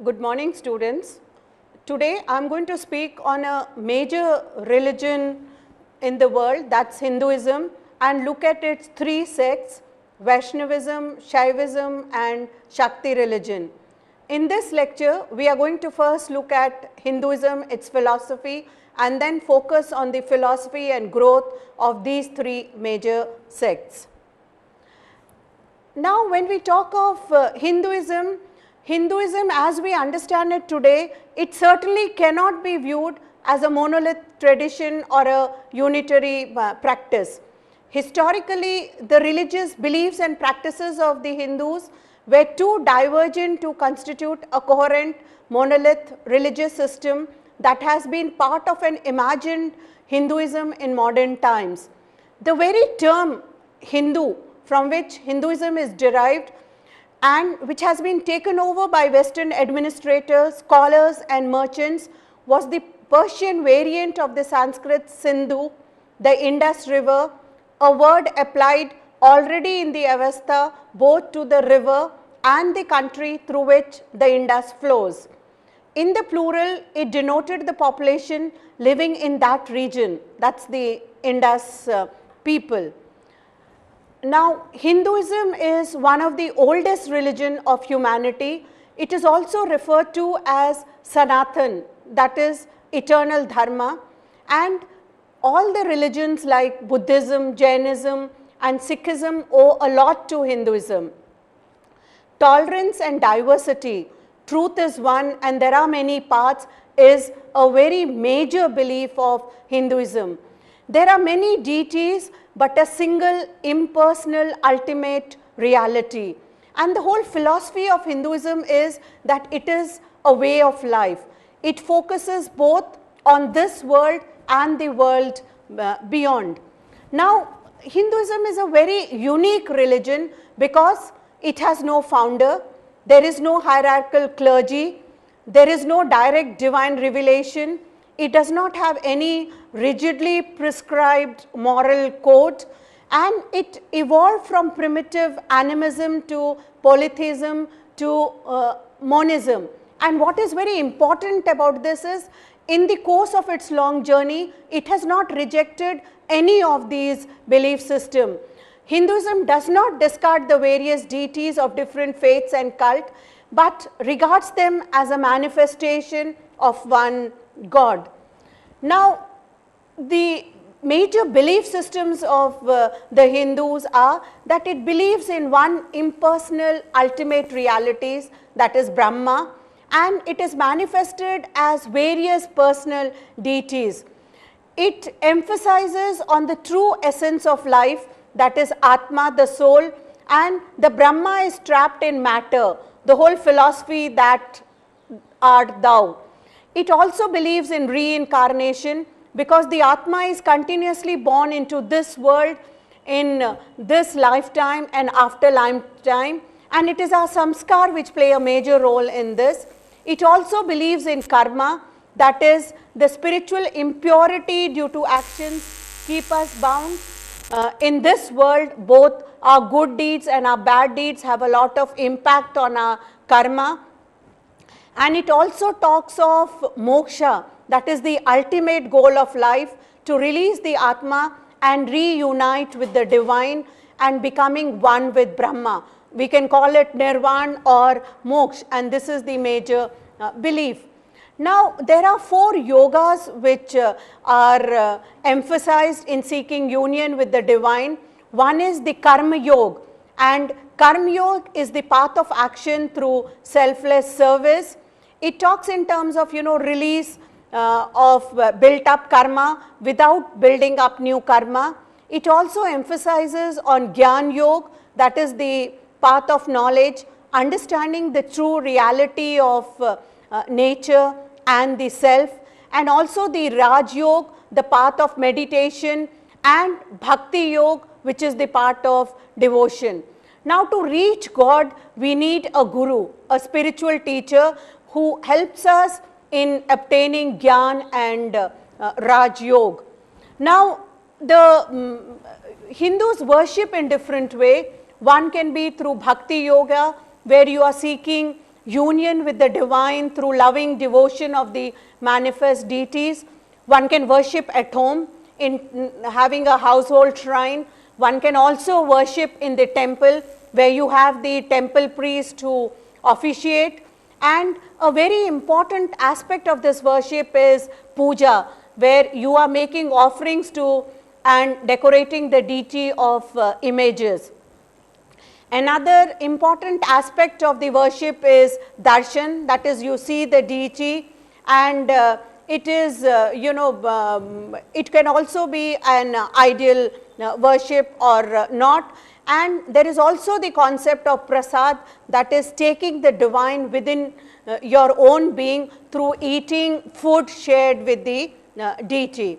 Good morning, students. Today I am going to speak on a major religion in the world, that's Hinduism, and look at its three sects: Vaishnavism, Shaivism and Shakti religion. In this lecture, we are going to first look at Hinduism, its philosophy, and then focus on the philosophy and growth of these three major sects. Now, when we talk of Hinduism as we understand it today, it certainly cannot be viewed as a monolith tradition or a unitary practice. Historically, the religious beliefs and practices of the Hindus were too divergent to constitute a coherent monolith religious system that has been part of an imagined Hinduism in modern times. The very term Hindu, from which Hinduism is derived and which has been taken over by Western administrators, scholars and merchants, was the Persian variant of the Sanskrit Sindhu, the Indus River, a word applied already in the Avesta both to the river and the country through which the Indus flows. In the plural, it denoted the population living in that region, that's the Indus people. Now, Hinduism is one of the oldest religion of humanity. It is also referred to as Sanatan, that is eternal dharma, and all the religions like Buddhism, Jainism and Sikhism owe a lot to Hinduism. Tolerance and diversity, truth is one and there are many paths, is a very major belief of Hinduism. There are many deities, but a single impersonal ultimate reality. And the whole philosophy of Hinduism is that it is a way of life. It focuses both on this world and the world beyond. Now, Hinduism is a very unique religion because it has no founder, there is no hierarchical clergy, there is no direct divine revelation. It does not have any rigidly prescribed moral code, and it evolved from primitive animism to polytheism to monism. And what is very important about this is, in the course of its long journey, it has not rejected any of these belief systems. Hinduism does not discard the various deities of different faiths and cult, but regards them as a manifestation of one God. Now, the major belief systems of the Hindus are that it believes in one impersonal ultimate realities, that is Brahma, and it is manifested as various personal deities. It emphasizes on the true essence of life, that is Atma, the soul, and the Brahma is trapped in matter, the whole philosophy that art thou. It also believes in reincarnation because the Atma is continuously born into this world in this lifetime and after lifetime, and it is our samskar which play a major role in this. It also believes in karma, that is the spiritual impurity due to actions keep us bound. In this world, both our good deeds and our bad deeds have a lot of impact on our karma. And it also talks of moksha, that is the ultimate goal of life, to release the Atma and reunite with the divine and becoming one with Brahma. We can call it nirvana or moksha, and this is the major belief. Now, there are four yogas which are emphasized in seeking union with the divine. One is the karma yoga, and karma yoga is the path of action through selfless service. It talks in terms of, release of built up karma without building up new karma. It also emphasizes on Gyan Yoga, that is the path of knowledge, understanding the true reality of nature and the self, and also the Raj Yoga, the path of meditation, and Bhakti Yoga, which is the part of devotion. Now, to reach God, we need a guru, a spiritual teacher who helps us in obtaining Gyan and Raj Yoga. Now, the Hindus worship in different way. One can be through Bhakti Yoga, where you are seeking union with the divine through loving devotion of the manifest deities. One can worship at home in having a household shrine. One can also worship in the temple where you have the temple priest who officiate. And a very important aspect of this worship is puja, where you are making offerings to and decorating the deity of images. Another important aspect of the worship is darshan, that is, you see the deity, and it is, it can also be an ideal worship or not. And there is also the concept of prasad, that is taking the divine within your own being through eating food shared with the deity.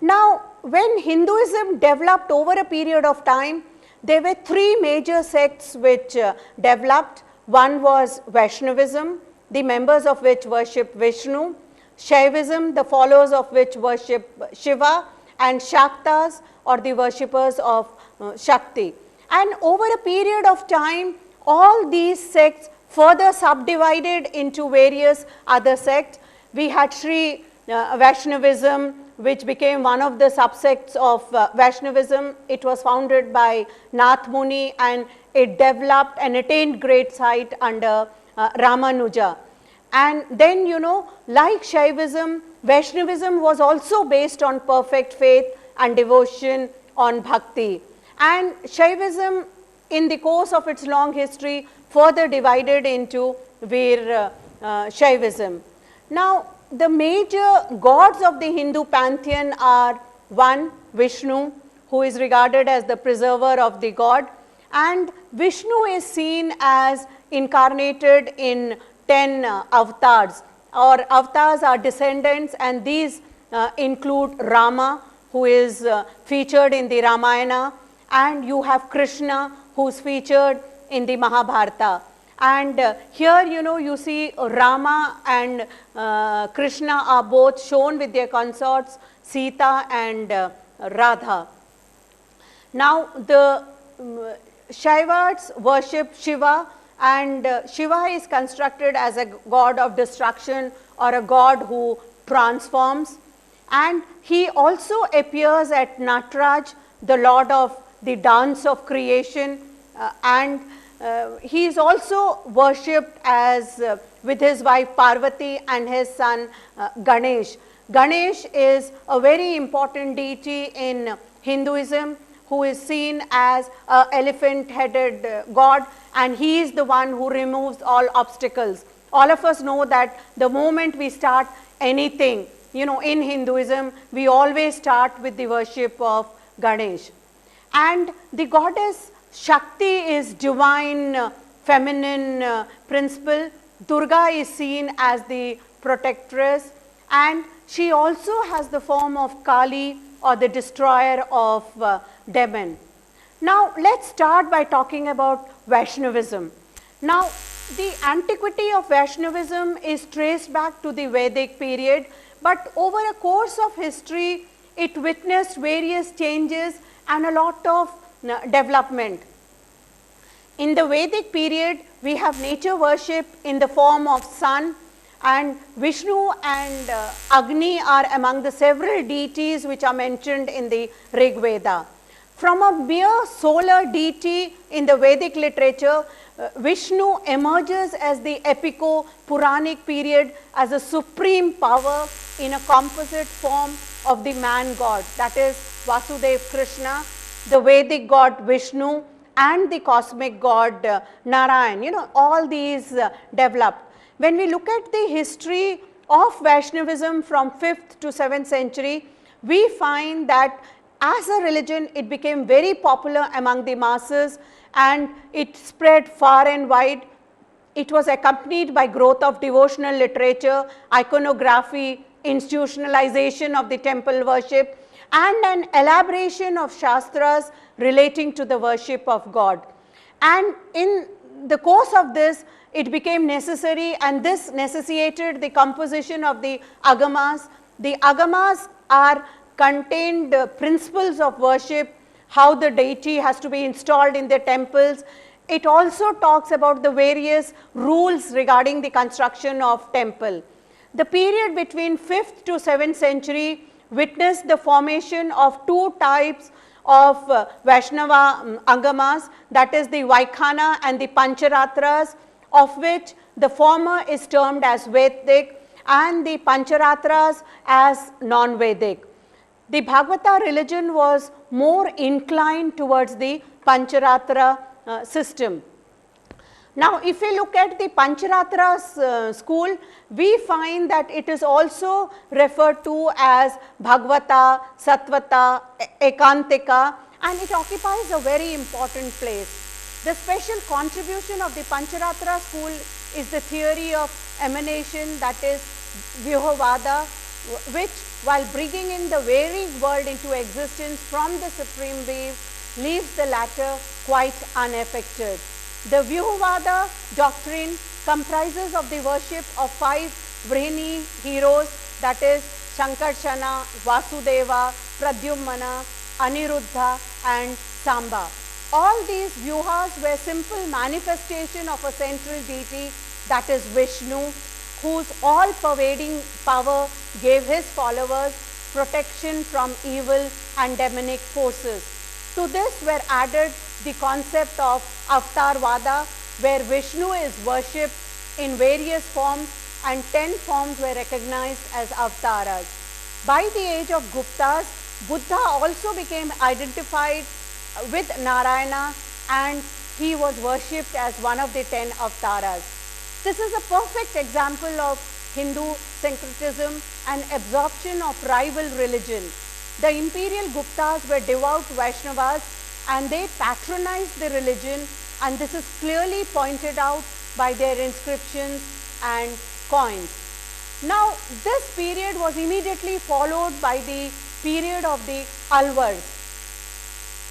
Now, when Hinduism developed over a period of time, there were three major sects which developed. One was Vaishnavism, the members of which worship Vishnu; Shaivism, the followers of which worship Shiva; and Shaktas, or the worshippers of Shakti. And over a period of time, all these sects further subdivided into various other sects. We had Sri Vaishnavism, which became one of the subsects of Vaishnavism. It was founded by Nath Muni, and it developed and attained great height under Ramanuja. And then, like Shaivism, Vaishnavism was also based on perfect faith and devotion on bhakti. And Shaivism, in the course of its long history, further divided into Veer Shaivism. Now, the major gods of the Hindu pantheon are: one, Vishnu, who is regarded as the preserver of the god, and Vishnu is seen as incarnated in 10 avatars, or avatars are descendants, and these include Rama, who is featured in the Ramayana, and you have Krishna, who is featured in the Mahabharata. And here, you see Rama and Krishna are both shown with their consorts, Sita and Radha. Now, the Shaivas worship Shiva, and Shiva is constructed as a god of destruction or a god who transforms. And he also appears at Nataraj, the lord of the dance of creation, and he is also worshipped as with his wife Parvati and his son Ganesh. Ganesh is a very important deity in Hinduism, who is seen as an elephant-headed god, and he is the one who removes all obstacles. All of us know that the moment we start anything, in Hinduism, we always start with the worship of Ganesh. And the goddess Shakti is divine, feminine principle. Durga is seen as the protectress, and she also has the form of Kali, or the destroyer of demon. Now, let's start by talking about Vaishnavism. Now, the antiquity of Vaishnavism is traced back to the Vedic period, but over a course of history, it witnessed various changes and a lot of development. In the Vedic period, we have nature worship in the form of sun, and Vishnu and Agni are among the several deities which are mentioned in the Rig Veda. From a mere solar deity in the Vedic literature, Vishnu emerges as the epico-Puranic period as a supreme power in a composite form of the man god, that is Vasudev Krishna, the Vedic god Vishnu, and the cosmic god Narayan. All these developed. When we look at the history of Vaishnavism from 5th to 7th century, we find that as a religion, it became very popular among the masses, and it spread far and wide. It was accompanied by growth of devotional literature, iconography, institutionalization of the temple worship, and an elaboration of shastras relating to the worship of God. And in the course of this, it became necessary, and this necessitated the composition of the agamas. The agamas are contained principles of worship, how the deity has to be installed in the temples, it also talks about the various rules regarding the construction of temple. The period between 5th to 7th century witnessed the formation of two types of Vaishnava agamas, that is the Vaikhana and the Pancharatras, of which the former is termed as Vedic and the Pancharatras as non-Vedic. The Bhagavata religion was more inclined towards the Pancharatra system. Now, if we look at the Pancharatra's school, we find that it is also referred to as Bhagavata, Sattvata, Ekantika, and it occupies a very important place. The special contribution of the Pancharatra school is the theory of emanation, that is Vyuhavada, which, while bringing in the varying world into existence from the supreme being, leaves the latter quite unaffected. The Vyuhavada doctrine comprises of the worship of 5 Vrihini heroes, that is Shankarshana, Vasudeva, Pradyumna, Aniruddha and Samba. All these Vyuhas were simple manifestation of a central deity, that is Vishnu, whose all-pervading power gave his followers protection from evil and demonic forces. To this were added the concept of Avatarvada, where Vishnu is worshipped in various forms and 10 forms were recognized as avatars. By the age of Guptas, Buddha also became identified with Narayana and he was worshipped as one of the 10 avatars. This is a perfect example of Hindu syncretism and absorption of rival religion. The imperial Guptas were devout Vaishnavas and they patronized the religion, and this is clearly pointed out by their inscriptions and coins. Now, this period was immediately followed by the period of the Alvars.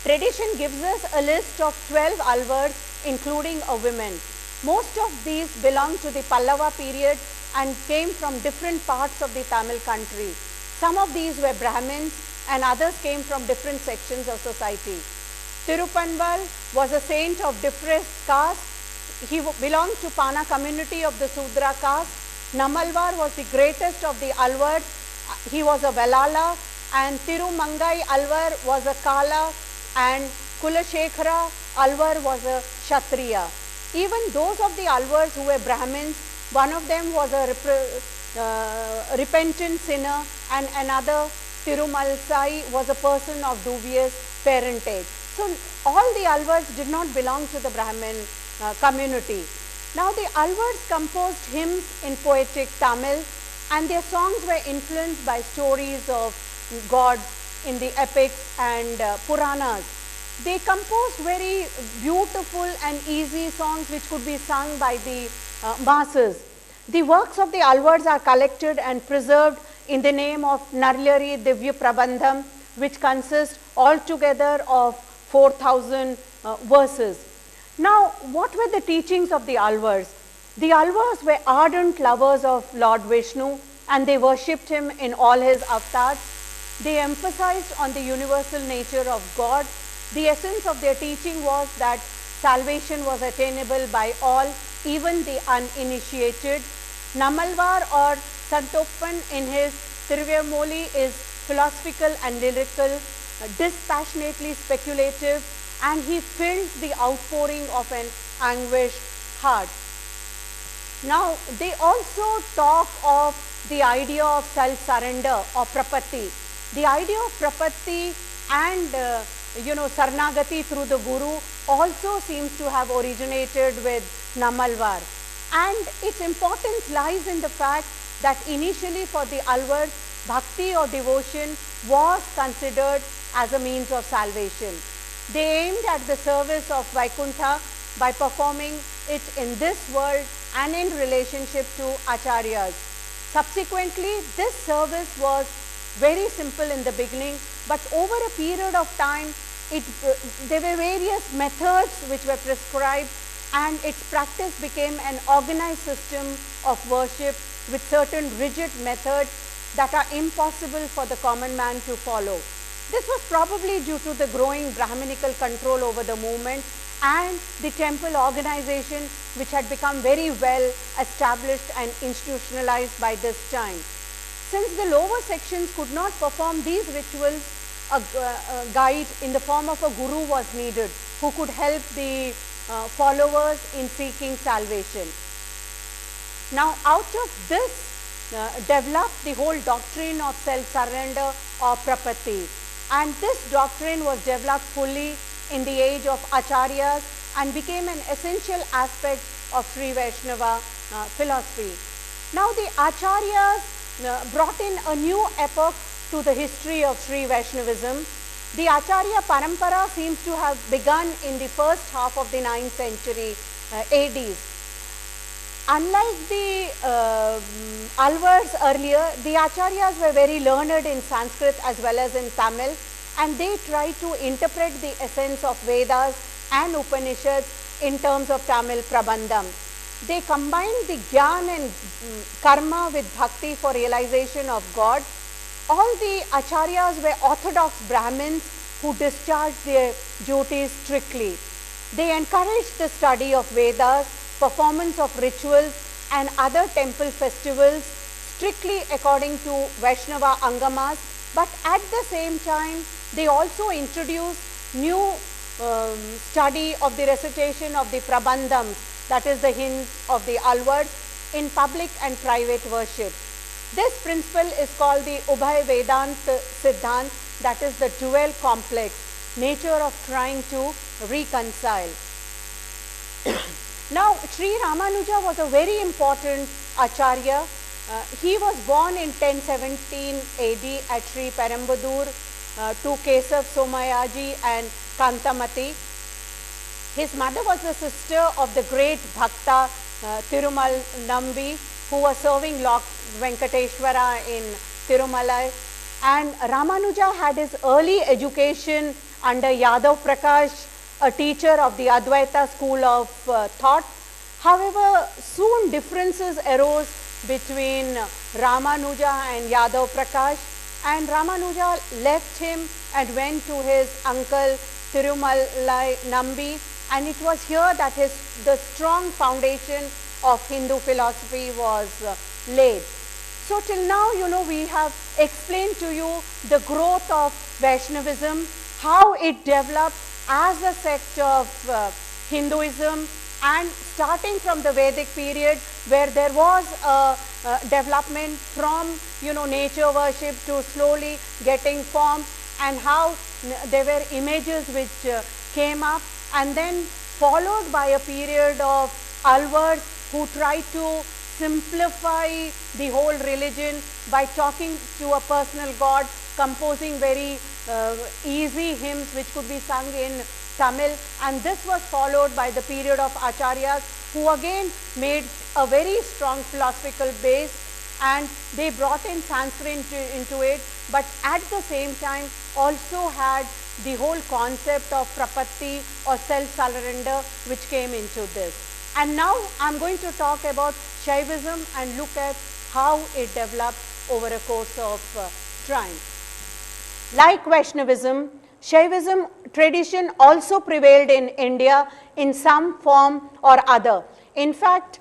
Tradition gives us a list of 12 Alvars, including a woman. Most of these belong to the Pallava period and came from different parts of the Tamil country. Some of these were Brahmins and others came from different sections of society. Tirupanval was a saint of depressed caste. He belonged to Pana community of the Sudra caste. Namalvar was the greatest of the Alvars. He was a Velala, and Tirumangai Alvar was a Kala, and Kulashekara Alvar was a Kshatriya. Even those of the Alvars who were Brahmins, one of them was a repentant sinner, and another, Tirumalsai, was a person of dubious parentage. So, all the Alvars did not belong to the Brahmin community. Now, the Alvars composed hymns in poetic Tamil, and their songs were influenced by stories of gods in the epics and Puranas. They composed very beautiful and easy songs which could be sung by the masses. The works of the Alvars are collected and preserved in the name of Narlari Divya Prabandham, which consists altogether of 4,000 verses. Now, what were the teachings of the Alvars? The Alvars were ardent lovers of Lord Vishnu and they worshipped him in all his avatars. They emphasized on the universal nature of God. The essence of their teaching was that salvation was attainable by all, even the uninitiated. Namalvar or Santoppan in his Tiruvamoli is philosophical and lyrical, dispassionately speculative, and he fills the outpouring of an anguished heart. Now, they also talk of the idea of self-surrender or prapatti. The idea of prapatti and Sarnagati through the Guru also seems to have originated with Namalvar. And its importance lies in the fact that initially for the Alvars, bhakti or devotion was considered as a means of salvation. They aimed at the service of Vaikuntha by performing it in this world and in relationship to acharyas. Subsequently, this service was very simple in the beginning, but over a period of time, there were various methods which were prescribed, and its practice became an organized system of worship with certain rigid methods that are impossible for the common man to follow. This was probably due to the growing Brahminical control over the movement and the temple organization, which had become very well established and institutionalized by this time. Since the lower sections could not perform these rituals, a guide in the form of a guru was needed who could help the followers in seeking salvation. Now, out of this developed the whole doctrine of self-surrender or prapatti, and this doctrine was developed fully in the age of Acharyas and became an essential aspect of Sri Vaishnava philosophy. Now, the Acharyas brought in a new epoch to the history of Sri Vaishnavism. The Acharya Parampara seems to have begun in the first half of the 9th century AD. Unlike the Alvars earlier, the Acharyas were very learned in Sanskrit as well as in Tamil, and they tried to interpret the essence of Vedas and Upanishads in terms of Tamil Prabandham. They combined the Gyan and Karma with Bhakti for realization of God. All the Acharyas were orthodox Brahmins who discharged their duties strictly. They encouraged the study of Vedas, performance of rituals and other temple festivals strictly according to Vaishnava Angamas, but at the same time they also introduced new study of the recitation of the Prabandhams, that is the hymns of the Alvars, in public and private worship. This principle is called the Ubhay Vedant Siddhant, that is the dual complex nature of trying to reconcile. Now, Sri Ramanuja was a very important Acharya. He was born in 1017 AD at Sri Perambadur to Kesav Somayaji and Kantamati. His mother was the sister of the great Bhakta Tirumal Nambi, who was serving Lord Venkateshwara in Tirumalai, and Ramanuja had his early education under Yadav Prakash, a teacher of the Advaita school of thought. However, soon differences arose between Ramanuja and Yadav Prakash, and Ramanuja left him and went to his uncle Tirumalai Nambi, and it was here that the strong foundation of Hindu philosophy was laid. So till now, we have explained to you the growth of Vaishnavism, how it developed as a sect of Hinduism, and starting from the Vedic period where there was a development from nature worship to slowly getting formed, and how there were images which came up, and then followed by a period of Alvars who tried to simplify the whole religion by talking to a personal God, composing very easy hymns which could be sung in Tamil, and this was followed by the period of Acharyas who again made a very strong philosophical base, and they brought in Sanskrit into it, but at the same time also had the whole concept of prapatti or self-surrender which came into this. And now I am going to talk about Shaivism and look at how it developed over a course of time. Like Vaishnavism, Shaivism tradition also prevailed in India in some form or other. In fact,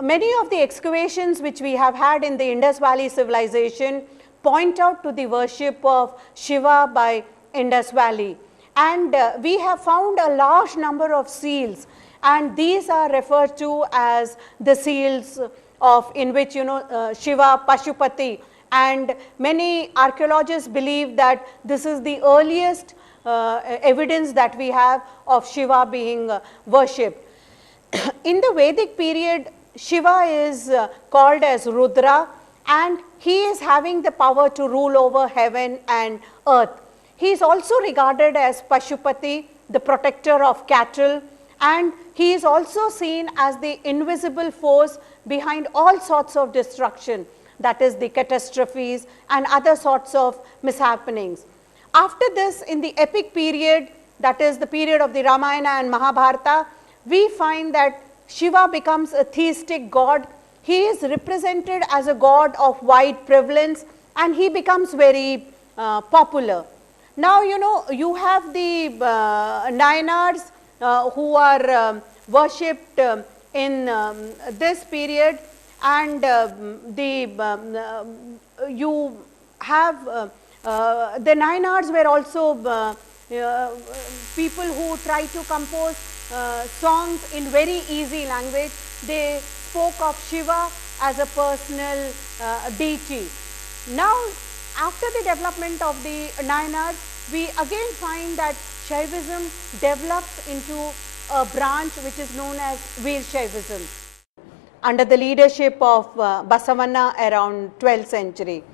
many of the excavations which we have had in the Indus Valley civilization point out to the worship of Shiva by Indus Valley, and we have found a large number of seals, and these are referred to as the seals of in which Shiva Pashupati, and many archaeologists believe that this is the earliest evidence that we have of Shiva being worshipped. In the Vedic period, Shiva is called as Rudra, and he is having the power to rule over heaven and earth. He is also regarded as Pashupati, the protector of cattle, and he is also seen as the invisible force behind all sorts of destruction, that is the catastrophes and other sorts of mishappenings. After this, in the epic period, that is the period of the Ramayana and Mahabharata, we find that Shiva becomes a theistic god. He is represented as a god of wide prevalence, and he becomes very popular. Now, you have the Nayanars who are worshipped in this period, and you have the Nayanars were also people who try to compose songs in very easy language. They spoke of Shiva as a personal deity. Now, after the development of the Nayanars, we again find that Shaivism develops into a branch which is known as Veer Shaivism under the leadership of Basavanna around 12th century.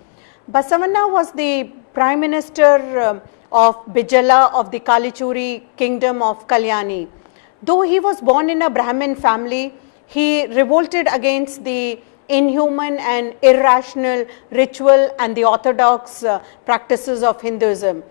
Basavanna was the Prime Minister of Bijala of the Kalichuri kingdom of Kalyani. Though he was born in a Brahmin family, he revolted against the inhuman and irrational ritual and the orthodox practices of Hinduism.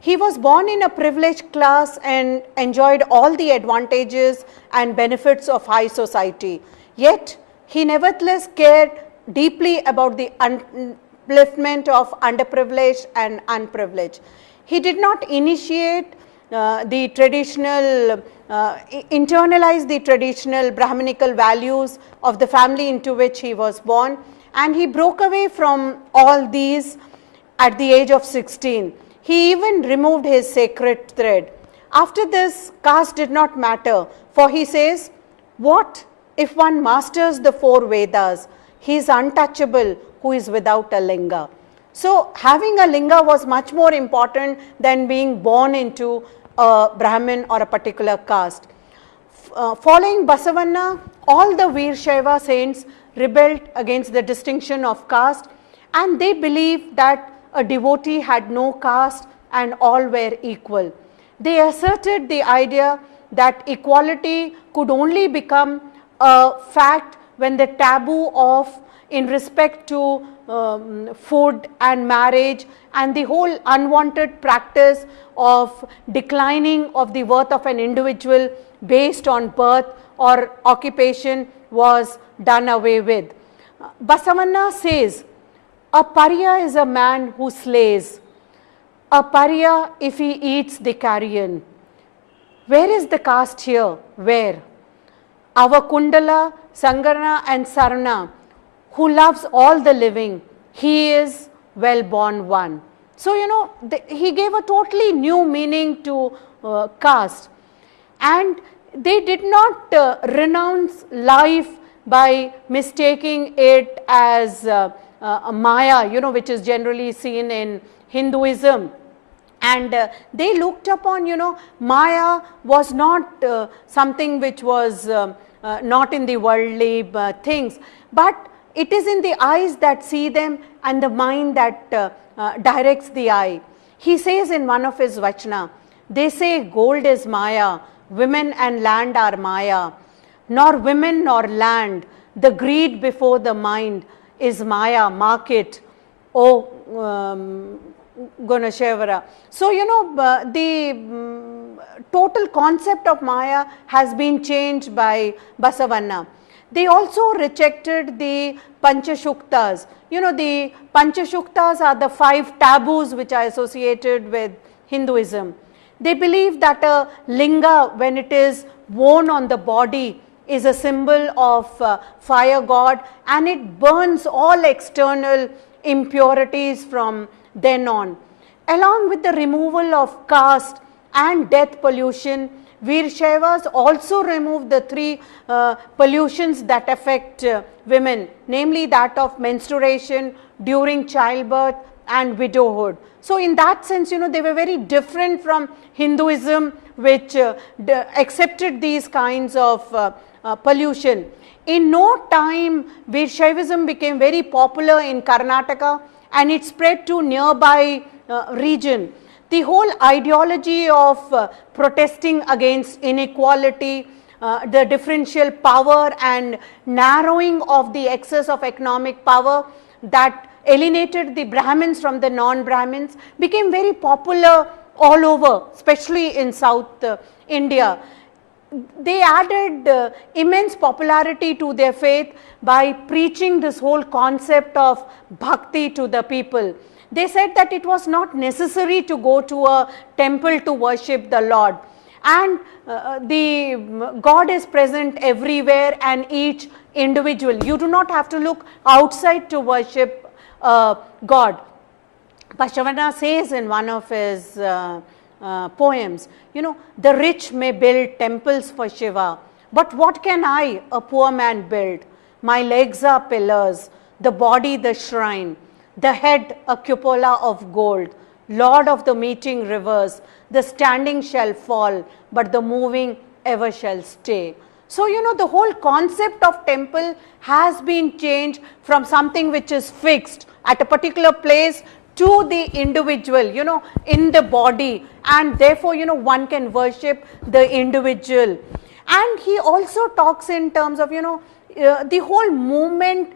He was born in a privileged class and enjoyed all the advantages and benefits of high society. Yet, he nevertheless cared deeply about the upliftment of underprivileged and unprivileged. He did not initiate the traditional, internalize the traditional Brahminical values of the family into which he was born, and he broke away from all these at the age of 16. He even removed his sacred thread. After this, caste did not matter, for he says, what if one masters the 4 Vedas? He is untouchable who is without a linga. So, having a linga was much more important than being born into a Brahmin or a particular caste. Following Basavanna, all the Veer Shaiva saints rebelled against the distinction of caste, and they believed that a devotee had no caste and all were equal. They asserted the idea that equality could only become a fact when the taboo of in respect to food and marriage and the whole unwanted practice of declining of the worth of an individual based on birth or occupation was done away with. Basavanna says, a pariah is a man who slays. A pariah if he eats the carrion. Where is the caste here? Where? Our Kundala, Sangarana and Sarana, who loves all the living, he is well-born one. So, you know, he gave a totally new meaning to caste, and they did not renounce life by mistaking it as Maya, you know, which is generally seen in Hinduism. And they looked upon, you know, Maya was not something which was not in the worldly things, but it is in the eyes that see them and the mind that directs the eye. He says in one of his Vachana, they say gold is Maya, women and land are Maya, nor women nor land, the greed before the mind is Maya, mark it, O Gunashevara. So, you know, the total concept of Maya has been changed by Basavanna. They also rejected the Panchashuktas. You know, the Panchashuktas are the 5 taboos which are associated with Hinduism. They believe that a linga, when it is worn on the body, is a symbol of fire god, and it burns all external impurities from then on. Along with the removal of caste and death pollution, Veer Shaivas also removed the 3 pollutions that affect women, namely that of menstruation, during childbirth and widowhood. So, in that sense, you know, they were very different from Hinduism, which accepted these kinds of pollution. In no time, Veer Shaivism became very popular in Karnataka, and it spread to nearby region. The whole ideology of protesting against inequality, the differential power and narrowing of the excess of economic power that alienated the Brahmins from the non-Brahmins became very popular all over, especially in South India. They added immense popularity to their faith by preaching this whole concept of bhakti to the people. They said that it was not necessary to go to a temple to worship the Lord, and the God is present everywhere and each individual. You do not have to look outside to worship God. Basavana says in one of his poems, you know, the rich may build temples for Shiva, but what can I, a poor man, build? My legs are pillars, the body the shrine, the head a cupola of gold, Lord of the meeting rivers, the standing shall fall, but the moving ever shall stay. So, you know, the whole concept of temple has been changed from something which is fixed at a particular place to the individual, you know, in the body, and therefore, you know, one can worship the individual. And he also talks in terms of, you know, the whole movement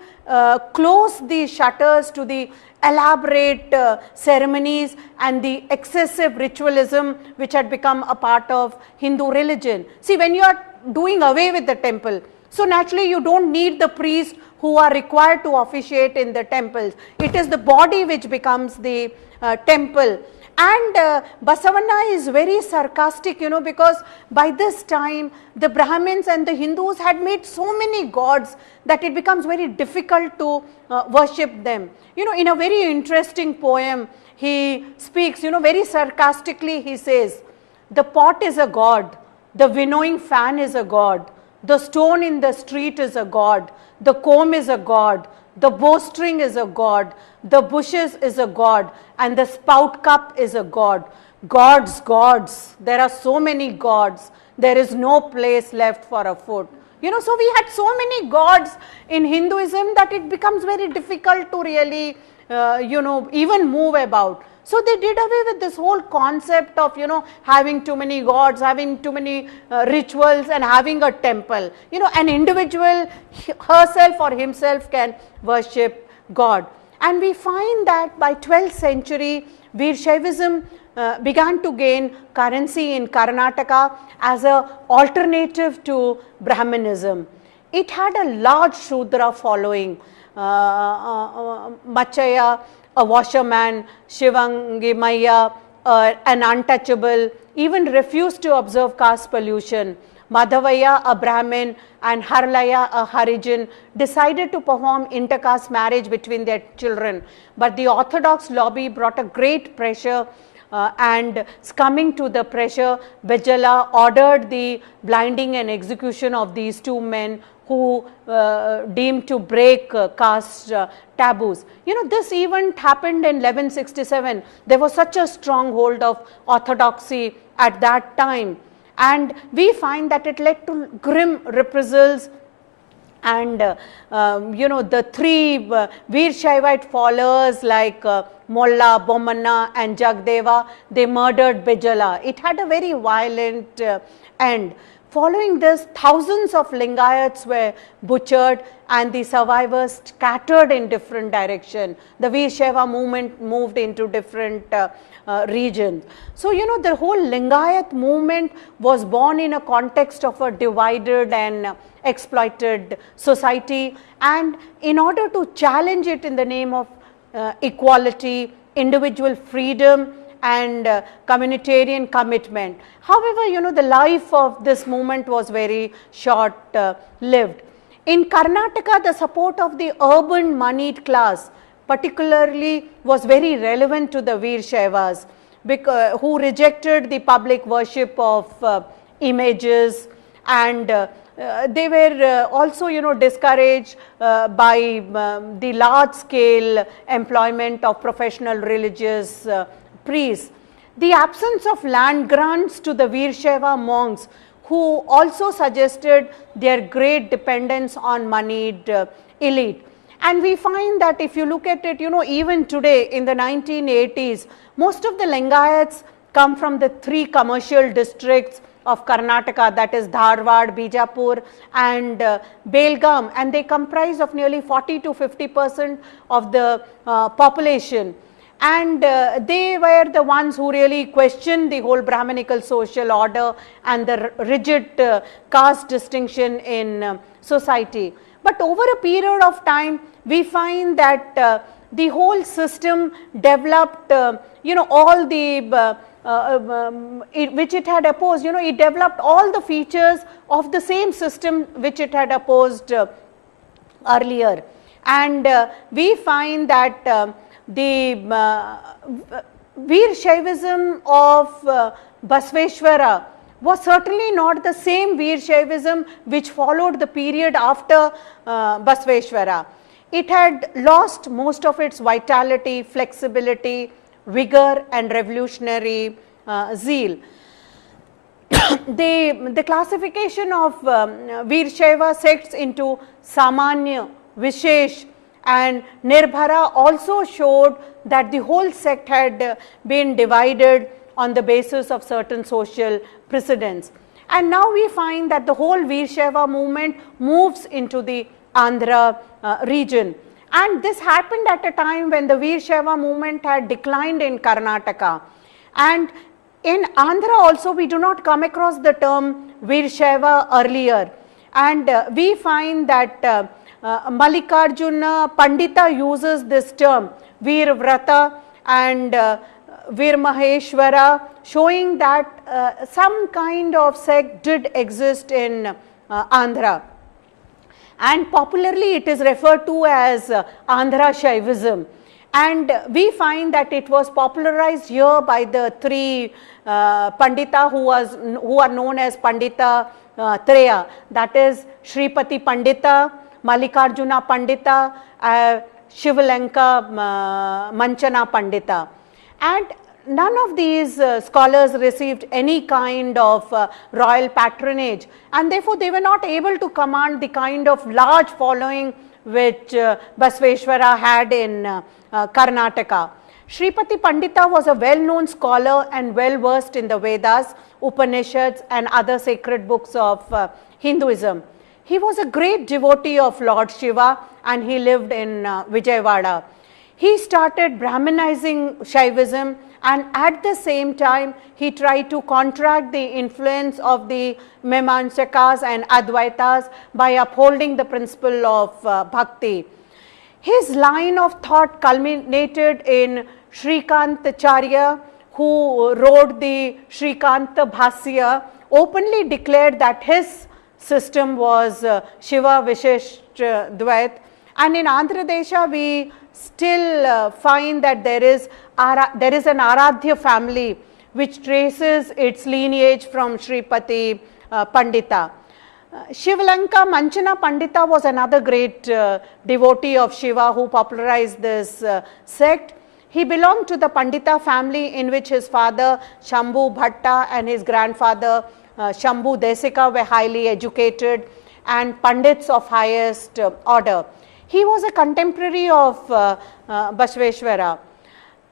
closed the shutters to the elaborate ceremonies and the excessive ritualism which had become a part of Hindu religion. See, when you are doing away with the temple, so naturally you don't need the priests who are required to officiate in the temples. It is the body which becomes the temple. And Basavana is very sarcastic, you know, because by this time the Brahmins and the Hindus had made so many gods that it becomes very difficult to worship them. You know, in a very interesting poem, he speaks, you know, very sarcastically. He says, the pot is a god, the winnowing fan is a god, the stone in the street is a god, the comb is a god, the bowstring is a god, the bushes is a god, and the spout cup is a god. Gods, gods, there are so many gods, there is no place left for a foot. You know, so we had so many gods in Hinduism that it becomes very difficult to really, you know, even move about. So they did away with this whole concept of, you know, having too many gods, having too many rituals, and having a temple. You know, an individual herself or himself can worship God. And we find that by 12th century, Shaivism began to gain currency in Karnataka as an alternative to Brahmanism. It had a large Shudra following. Machaya, a washerman, Shivangimaya, an untouchable, even refused to observe caste pollution. Madhavaya, a Brahmin, and Harlaya, a Harijan, decided to perform intercaste marriage between their children. But the orthodox lobby brought a great pressure, and succumbing to the pressure, Bijala ordered the blinding and execution of these two men who deemed to break caste taboos. You know, this event happened in 1167. There was such a strong hold of orthodoxy at that time. And we find that it led to grim reprisals, and you know, the three Veer Shaivite followers like Molla, Bommanna and Jagdeva, they murdered Bijala. It had a very violent end. Following this, thousands of Lingayats were butchered and the survivors scattered in different directions. The Veer Shaiva movement moved into different regions. So, you know, the whole Lingayat movement was born in a context of a divided and exploited society, and in order to challenge it in the name of equality, individual freedom and communitarian commitment. However, you know, the life of this movement was very short lived. In Karnataka, the support of the urban moneyed class particularly was very relevant to the Veer Shaivas, who rejected the public worship of images, and they were also, you know, discouraged by the large scale employment of professional religious priests. The absence of land grants to the Veer Shaiva monks, who also suggested their great dependence on moneyed elite. And we find that if you look at it, you know, even today in the 1980s, most of the Lingayats come from the three commercial districts of Karnataka, that is Dharwad, Bijapur and Belgaum, and they comprise of nearly 40 to 50% of the population. And they were the ones who really questioned the whole Brahmanical social order and the rigid caste distinction in society. But over a period of time, we find that the whole system developed, you know, all the which it had opposed. You know, it developed all the features of the same system which it had opposed earlier. And we find that the Veer Shaivism of Basveshwara was certainly not the same Veer Shaivism which followed the period after Basveshwara. It had lost most of its vitality, flexibility, vigor and revolutionary zeal. The classification of Veer Shaiva sects into Samanya, Vishesh and Nirbhara also showed that the whole sect had been divided on the basis of certain social precedents. And now we find that the whole Veer Shaiva movement moves into the Andhra region. And this happened at a time when the Veer Shaiva movement had declined in Karnataka. And in Andhra also we do not come across the term Veer Shaiva earlier. And we find that Mallikarjuna Pandita uses this term Veer Vrata and Veer Maheshwara, showing that some kind of sect did exist in Andhra. And popularly it is referred to as Andhra Shaivism. And we find that it was popularized here by the three Pandita who are known as Pandita Treya, that is Shripati Pandita, Mallikarjuna Pandita, Shivalanka Manchana Pandita. And none of these scholars received any kind of royal patronage, and therefore they were not able to command the kind of large following which Basveshwara had in Karnataka. Shripati Pandita was a well-known scholar and well versed in the Vedas, Upanishads and other sacred books of Hinduism. He was a great devotee of Lord Shiva and he lived in Vijayawada. He started Brahmanizing Shaivism, and at the same time he tried to counteract the influence of the Mimamsakas and Advaitas by upholding the principle of bhakti. His line of thought culminated in Shrikantacharya, who wrote the Shrikanta Bhasya, openly declared that his system was Shiva Vishesh Dvait. And in Andhra Desha we still find that there is an Aradhya family which traces its lineage from Shripati Pandita. Shivalanka Manchana Pandita was another great devotee of Shiva who popularized this sect. He belonged to the Pandita family in which his father Shambhu Bhatta and his grandfather Shambhu Desika were highly educated and Pandits of highest order. He was a contemporary of Basveshwara.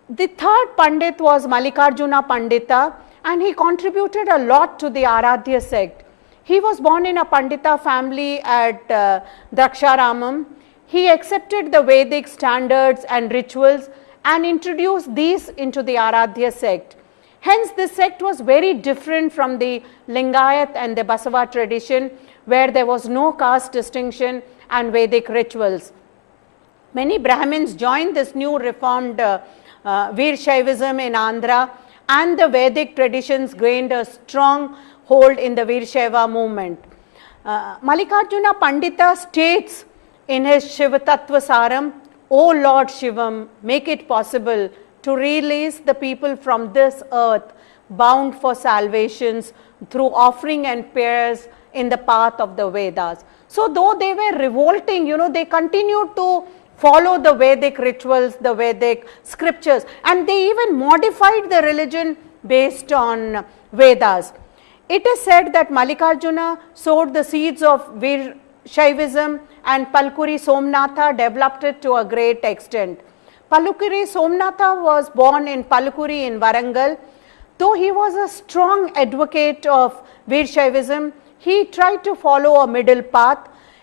The third Pandit was Mallikarjuna Pandita, and he contributed a lot to the Aradhya sect. He was born in a Pandita family at Draksharamam. He accepted the Vedic standards and rituals and introduced these into the Aradhya sect. Hence, this sect was very different from the Lingayat and the Basava tradition, where there was no caste distinction and Vedic rituals. Many Brahmins joined this new reformed Veer Shaivism in Andhra, and the Vedic traditions gained a strong hold in the Veer Shaiva movement. Mallikarjuna Pandita states in his Shiva Tattva Saram, "O Lord Shivam, make it possible to release the people from this earth bound for salvations through offering and prayers in the path of the Vedas." So though they were revolting, they continued to follow the Vedic rituals, the Vedic scriptures, and they even modified the religion based on Vedas. It is said that Mallikarjuna sowed the seeds of Veer Shaivism and Palkuri Somnatha developed it to a great extent. Palkuri Somnatha was born in Palkuri in Warangal. Though he was a strong advocate of Veer Shaivism, he tried to follow a middle path.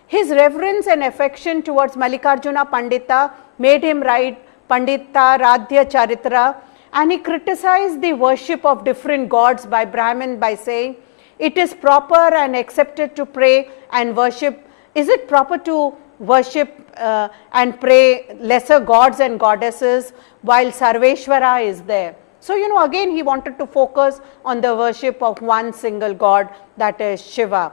His reverence and affection towards Mallikarjuna Pandita made him write Pandita Radhya Charitra, and he criticized the worship of different gods by Brahmin by saying, "It is proper and accepted to pray and worship. Is it proper to worship and pray lesser gods and goddesses while Sarveshwara is there?" So, again he wanted to focus on the worship of one single god, that is Shiva.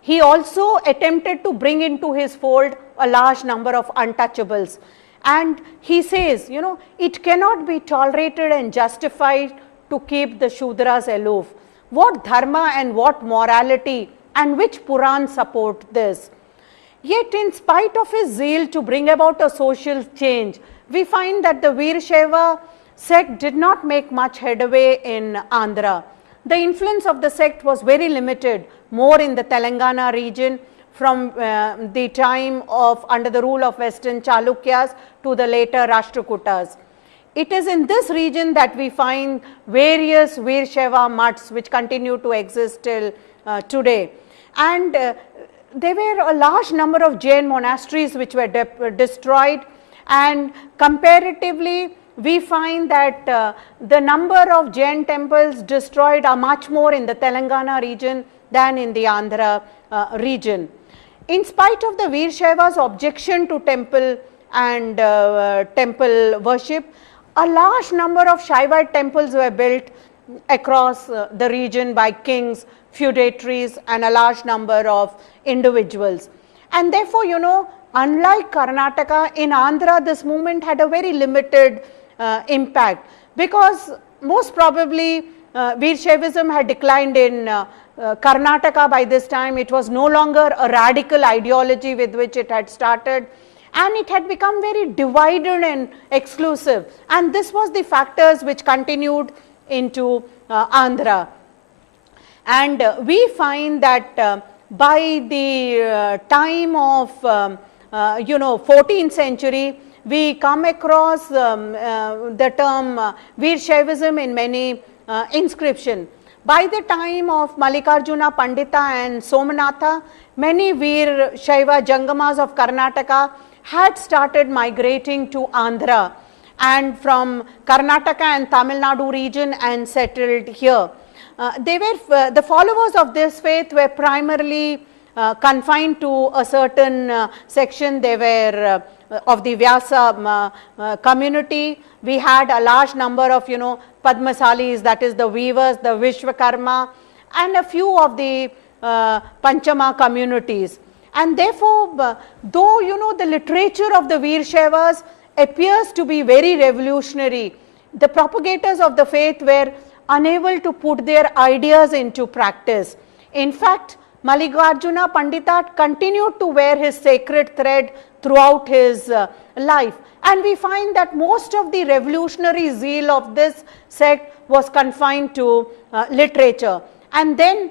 He also attempted to bring into his fold a large number of untouchables, and he says, it cannot be tolerated and justified to keep the Shudras aloof. What dharma and what morality and which Puran support this? Yet in spite of his zeal to bring about a social change, we find that the Veershaiva sect did not make much headway in Andhra. The influence of the sect was very limited, more in the Telangana region from the time of under the rule of Western Chalukyas to the later Rashtrakutas. It is in this region that we find various Veershaiva mutts which continue to exist till today. And there were a large number of Jain monasteries which were destroyed, and comparatively we find that the number of Jain temples destroyed are much more in the Telangana region than in the Andhra region. In spite of the Veershaivas' objection to temple and temple worship, a large number of Shaivite temples were built across the region by kings, feudatories, and a large number of individuals. And therefore, unlike Karnataka, in Andhra this movement had a very limited impact, because most probably Veershaivism had declined in Karnataka by this time. It was no longer a radical ideology with which it had started, and it had become very divided and exclusive, and this was the factors which continued into Andhra. And we find that by the time of 14th century, we come across the term Veershaivism in many inscriptions. By the time of Mallikarjuna Pandita and Somanatha, many Veershaiva Jangamas of Karnataka had started migrating to Andhra and from Karnataka and Tamil Nadu region and settled here. The followers of this faith were primarily confined to a certain section. They were of the Vyasa community. We had a large number of Padmasalis, that is the weavers, the Vishwakarma, and a few of the Panchama communities. And therefore, though the literature of the Veershaivas appears to be very revolutionary, the propagators of the faith were unable to put their ideas into practice. In fact, Mallikarjuna Pandita continued to wear his sacred thread throughout his life, and we find that most of the revolutionary zeal of this sect was confined to literature. And then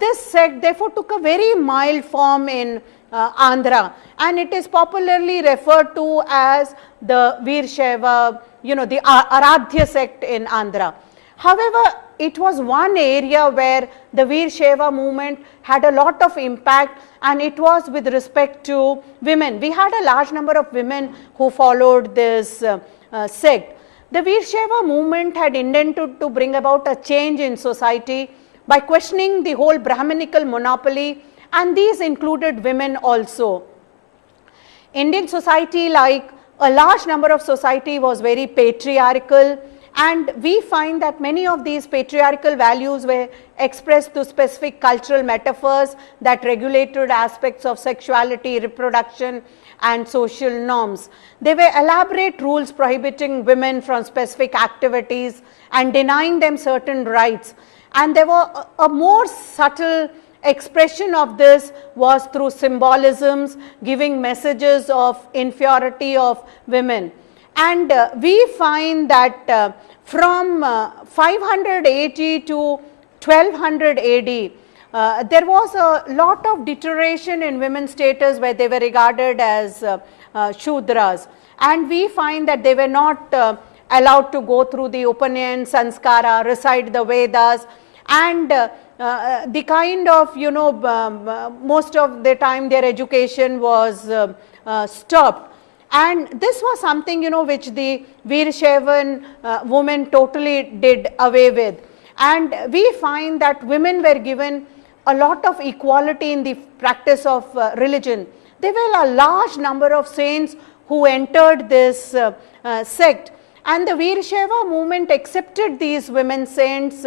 this sect therefore took a very mild form in Andhra, and it is popularly referred to as the Veershaiva, the Aradhya sect in Andhra. However, it was one area where the Veershaiva movement had a lot of impact, and it was with respect to women. We had a large number of women who followed this sect. The Veershaiva movement had intended to bring about a change in society by questioning the whole Brahminical monopoly, and these included women also. Indian society, like a large number of society, was very patriarchal, and we find that many of these patriarchal values were expressed through specific cultural metaphors that regulated aspects of sexuality, reproduction, and social norms. There were elaborate rules prohibiting women from specific activities and denying them certain rights. And there were a more subtle expression of this was through symbolisms giving messages of inferiority of women. And we find that from 580 to 1200 AD, there was a lot of deterioration in women's status where they were regarded as Shudras. And we find that they were not allowed to go through the Upanayan, Sanskara, recite the Vedas, and the kind of, most of the time their education was stopped. And this was something, which the Veershaivan women totally did away with. And we find that women were given a lot of equality in the practice of religion. There were a large number of saints who entered this sect. And the Veerashaiva movement accepted these women saints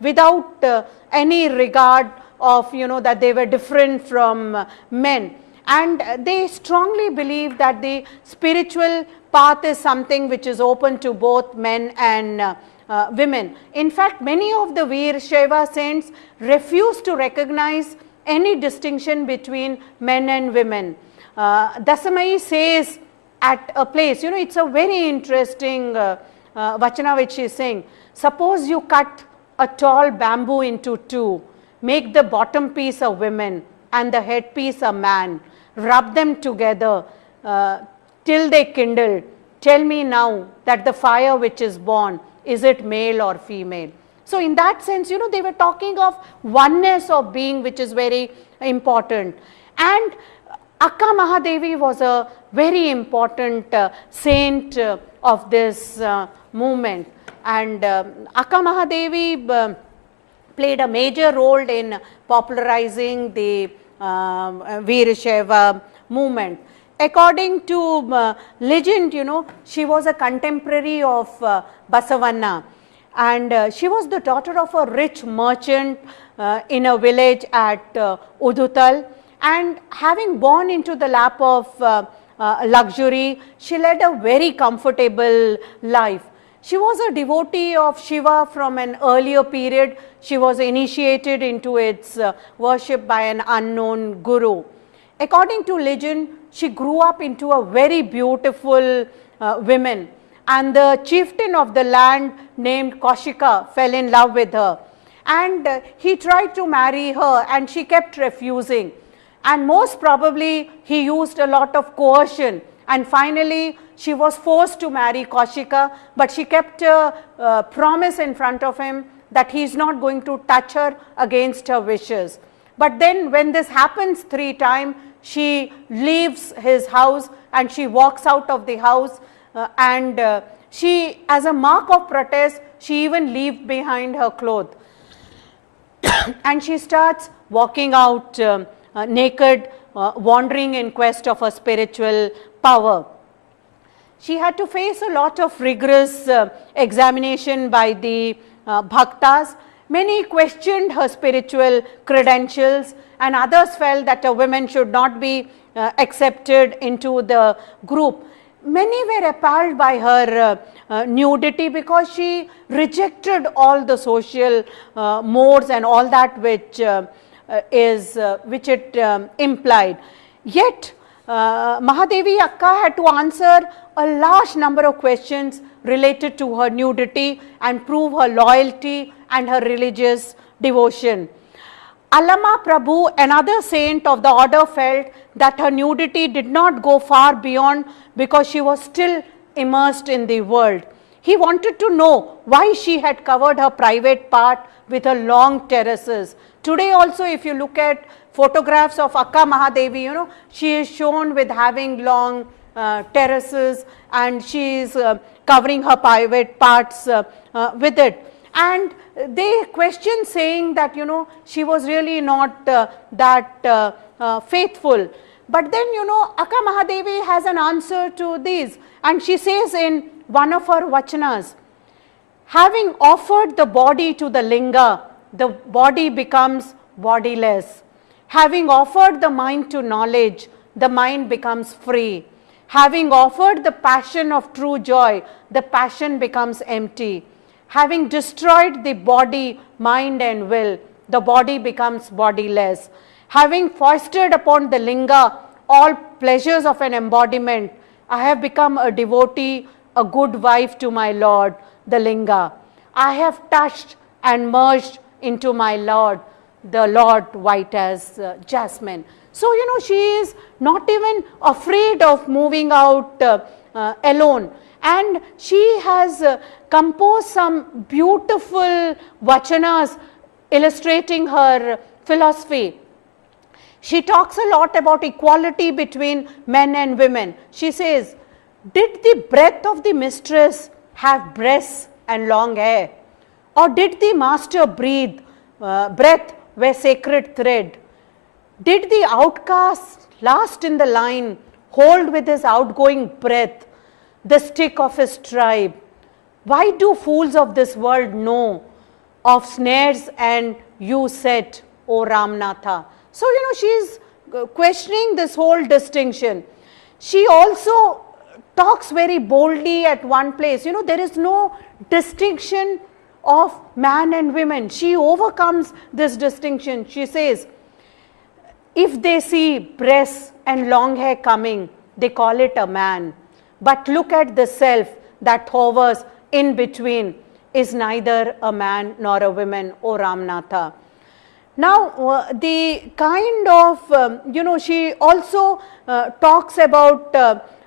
without any regard of, that they were different from men. And they strongly believe that the spiritual path is something which is open to both men and women. In fact, many of the Veerashaiva saints refuse to recognize any distinction between men and women. Dasamai says at a place, it's a very interesting vachana which she is saying. Suppose you cut a tall bamboo into two, make the bottom piece a woman and the head piece a man, rub them together till they kindle. Tell me now that the fire which is born, is it male or female? So in that sense, they were talking of oneness of being, which is very important. And Akka Mahadevi was a very important saint of this movement. And Akka Mahadevi played a major role in popularizing the Veerashaiva movement. According to legend, she was a contemporary of Basavanna, and she was the daughter of a rich merchant in a village at Udutal, and having born into the lap of luxury, she led a very comfortable life. She was a devotee of Shiva from an earlier period. She was initiated into its worship by an unknown guru. According to legend, she grew up into a very beautiful woman, and the chieftain of the land named Kaushika fell in love with her, and he tried to marry her and she kept refusing, and most probably he used a lot of coercion, and finally she was forced to marry Kaushika, but she kept a promise in front of him that he is not going to touch her against her wishes. But then when this happens 3 times, she leaves his house and she walks out of the house, and she, as a mark of protest, she even leaves behind her clothes and she starts walking out naked, wandering in quest of a spiritual power. She had to face a lot of rigorous examination by the bhaktas. Many questioned her spiritual credentials, and others felt that a woman should not be accepted into the group. Many were appalled by her nudity because she rejected all the social modes and all that which it implied. Yet Mahadevi Akka had to answer a large number of questions related to her nudity and prove her loyalty and her religious devotion. Allama Prabhu, another saint of the order, felt that her nudity did not go far beyond because she was still immersed in the world. He wanted to know why she had covered her private part with her long terraces. Today also, if you look at photographs of Akka Mahadevi, she is shown with having long terraces, and she is covering her private parts with it. And they question saying that, she was really not that faithful. But then, Akka Mahadevi has an answer to these, and she says in one of her vachanas, having offered the body to the linga, the body becomes bodiless. Having offered the mind to knowledge, the mind becomes free. Having offered the passion of true joy, the passion becomes empty. Having destroyed the body, mind and will, the body becomes bodiless. Having foisted upon the linga all pleasures of an embodiment, I have become a devotee, a good wife to my Lord, the linga. I have touched and merged into my Lord, the Lord white as jasmine. So, she is not even afraid of moving out alone. And she has composed some beautiful vachanas illustrating her philosophy. She talks a lot about equality between men and women. She says, did the breath of the mistress have breasts and long hair? Or did the master breathe breath were sacred thread? Did the outcast last in the line hold with his outgoing breath the stick of his tribe? Why do fools of this world know of snares and you set, O Ramnatha? So, she's questioning this whole distinction. She also talks very boldly at one place. There is no distinction of man and women. She overcomes this distinction. She says, if they see breasts and long hair coming, they call it a man. But look at the self that hovers in between is neither a man nor a woman, O Ramnatha. Now, the kind of, she also talks about,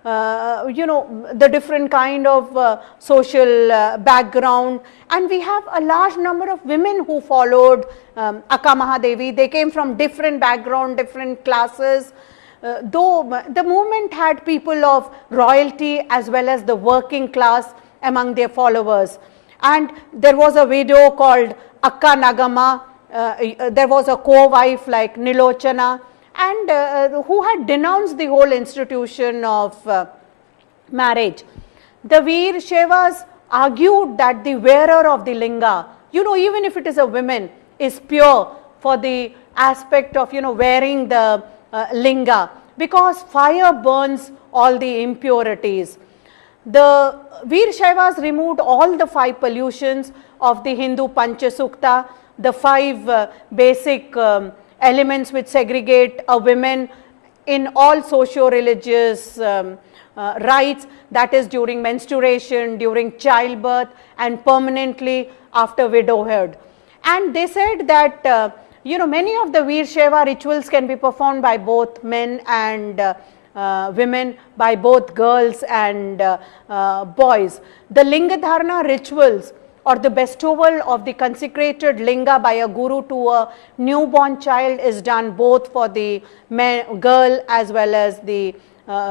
the different kind of social background, and we have a large number of women who followed Akka Mahadevi. They came from different background, different classes, though the movement had people of royalty as well as the working class among their followers. And there was a widow called Akka Nagama. There was a co-wife like Nilochana, and who had denounced the whole institution of marriage. The Veer Shaivas argued that the wearer of the linga, even if it is a woman, is pure for the aspect of, wearing the linga, because fire burns all the impurities. The Veer Shaivas removed all the 5 pollutions of the Hindu Panchasukta, the 5 basic elements which segregate a woman in all socio-religious rites, that is during menstruation, during childbirth, and permanently after widowhood. And they said that many of the Veer Shaiva rituals can be performed by both men and women, by both girls and boys. The Linga Dharana rituals, or the bestowal of the consecrated linga by a guru to a newborn child, is done both for the girl as well as the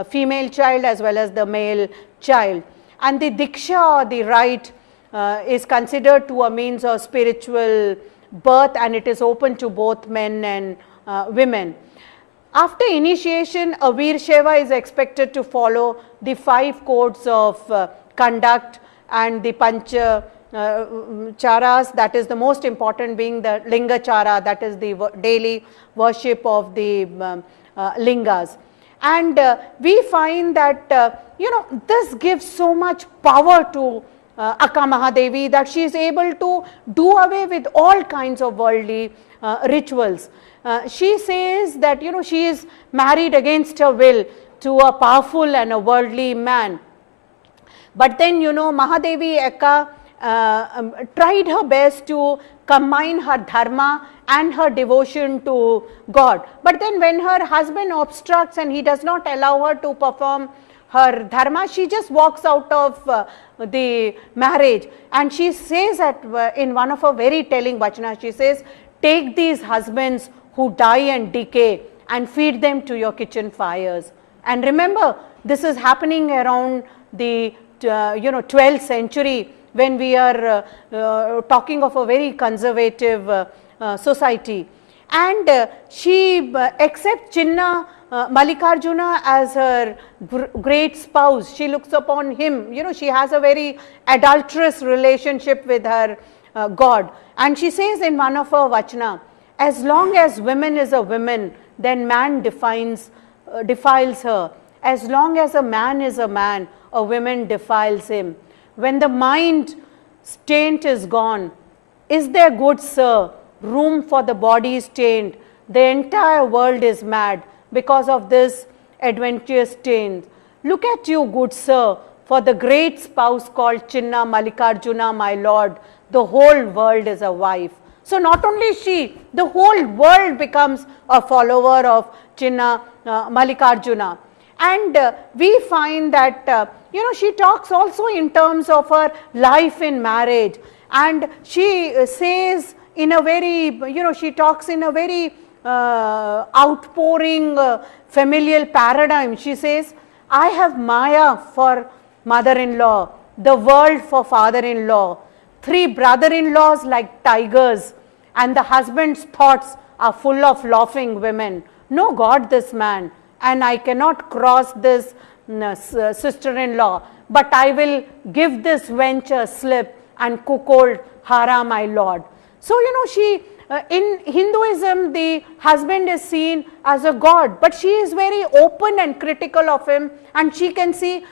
female child as well as the male child. And the diksha, or the rite, is considered to a means of spiritual birth, and it is open to both men and women. After initiation, a Veer Shaiva is expected to follow the 5 codes of conduct and the Pancha charas, that is the most important being the Linga Chara, that is the daily worship of the lingas. And we find that, this gives so much power to Akka Mahadevi that she is able to do away with all kinds of worldly rituals. She says that, she is married against her will to a powerful and a worldly man. But then, Mahadevi Akka tried her best to combine her dharma and her devotion to God. But then when her husband obstructs and he does not allow her to perform her dharma, she just walks out of the marriage. And she says that in one of her very telling vachanas, she says, take these husbands who die and decay and feed them to your kitchen fires. And remember, this is happening around the 12th century, when we are talking of a very conservative society. And she accepts Chinna Mallikarjuna as her great spouse. She looks upon him, she has a very adulterous relationship with her God. And she says in one of her vachana, as long as woman is a woman, then man defiles her. As long as a man is a man, a woman defiles him. When the mind taint is gone, is there, good sir, room for the body's taint? The entire world is mad because of this adventurous taint. Look at you, good sir, for the great spouse called Chinna Mallikarjuna, my lord, the whole world is a wife. So not only she, the whole world becomes a follower of Chinna Mallikarjuna. And we find that, she talks also in terms of her life in marriage. And she says in a very, she talks in a very outpouring familial paradigm. She says, I have Maya for mother-in-law, the world for father-in-law, 3 brother-in-laws like tigers, and the husband's thoughts are full of laughing women. No God, this man, and I cannot cross this sister-in-law. but I will give this venture slip and cuckold Hara my lord. So, she in Hinduism, the husband is seen as a god, but she is very open and critical of him, and she can see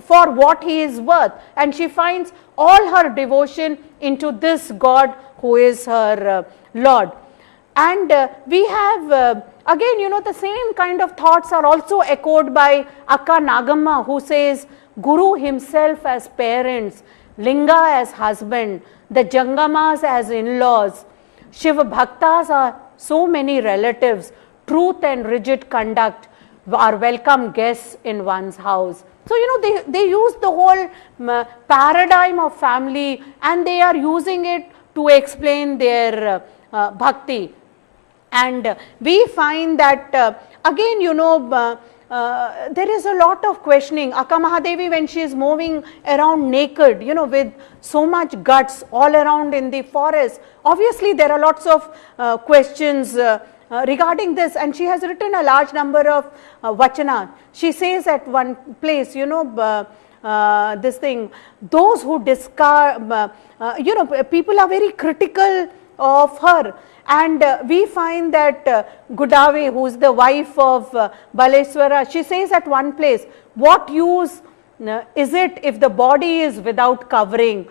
for what he is worth, and she finds all her devotion into this god who is her lord. And we have again, the same kind of thoughts are also echoed by Akka Nagamma, who says Guru himself as parents, Linga as husband, the Jangamas as in-laws, Shiva Bhaktas are so many relatives, truth and rigid conduct are welcome guests in one's house. So, they use the whole paradigm of family, and they are using it to explain their bhakti. And we find that again, there is a lot of questioning. Akka Mahadevi, when she is moving around naked, with so much guts all around in the forest, obviously there are lots of questions regarding this, and she has written a large number of vachana. She says at one place, this thing, those who discard, people are very critical of her. And we find that Gudave, who is the wife of Baleswara, she says at one place, what use is it if the body is without covering?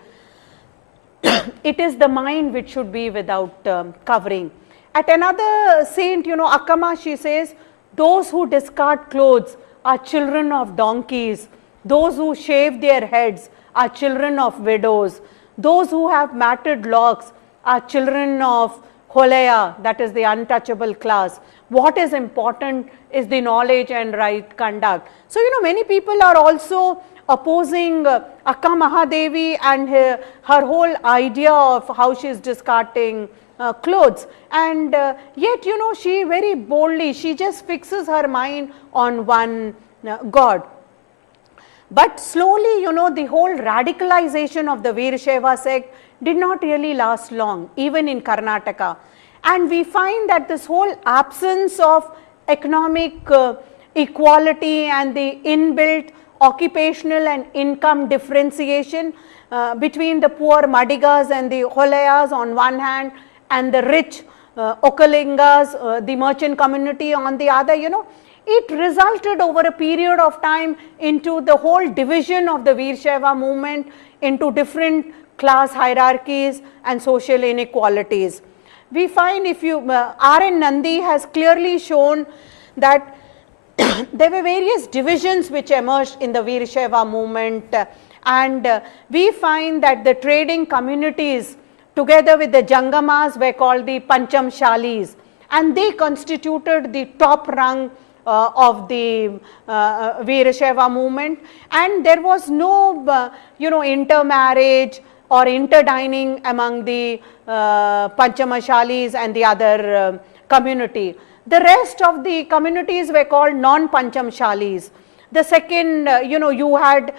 It is the mind which should be without covering. At another saint, Akkama, she says, those who discard clothes are children of donkeys. Those who shave their heads are children of widows. Those who have matted locks are children of Holaya, that is the untouchable class. What is important is the knowledge and right conduct. So, many people are also opposing Akka Mahadevi and her whole idea of how she is discarding clothes. And yet, she very boldly, she just fixes her mind on one God. But slowly, the whole radicalization of the Veerashaiva sect did not really last long, even in Karnataka. And we find that this whole absence of economic equality and the inbuilt occupational and income differentiation between the poor Madigas and the Holayas on one hand, and the rich Okalingas, the merchant community on the other, it resulted over a period of time into the whole division of the Veerashaiva movement into different class hierarchies and social inequalities. We find, if you, R.N. Nandi has clearly shown that there were various divisions which emerged in the Veerashaiva movement, and we find that the trading communities together with the Jangamas were called the Panchamshalis, and they constituted the top rung of the Veerashaiva movement, and there was no intermarriage or interdining among the Panchamashalis and the other community. The rest of the communities were called non-Panchamshalis. The second, you had